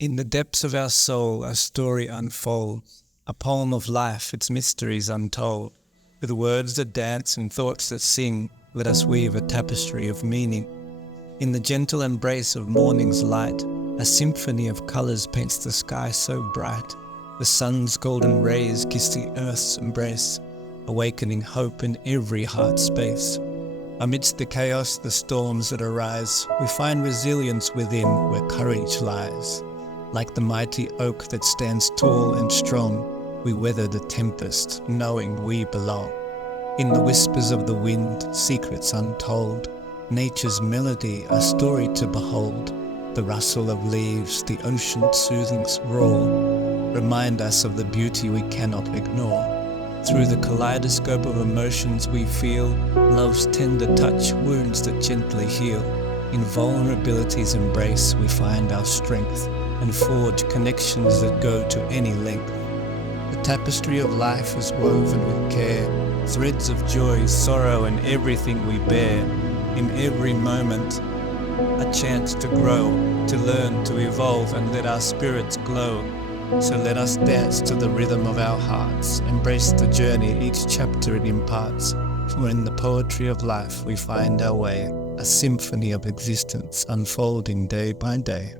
In the depths of our soul, a story unfolds, a poem of life, its mysteries untold. With words that dance and thoughts that sing, let us weave a tapestry of meaning. In the gentle embrace of morning's light, a symphony of colours paints the sky so bright. The sun's golden rays kiss the earth's embrace, awakening hope in every heart space. Amidst the chaos, the storms that arise, we find resilience within where courage lies. Like the mighty oak that stands tall and strong, we weather the tempest, knowing we belong. In the whispers of the wind, secrets untold, nature's melody, a story to behold. The rustle of leaves, the ocean's soothing roar, remind us of the beauty we cannot ignore. Through the kaleidoscope of emotions we feel, love's tender touch, wounds that gently heal. In vulnerability's embrace we find our strength, and forge connections that go to any length. The tapestry of life is woven with care, threads of joy, sorrow, and everything we bear. In every moment, a chance to grow, to learn, to evolve, and let our spirits glow. So let us dance to the rhythm of our hearts, embrace the journey each chapter it imparts. For in the poetry of life we find our way, a symphony of existence unfolding day by day.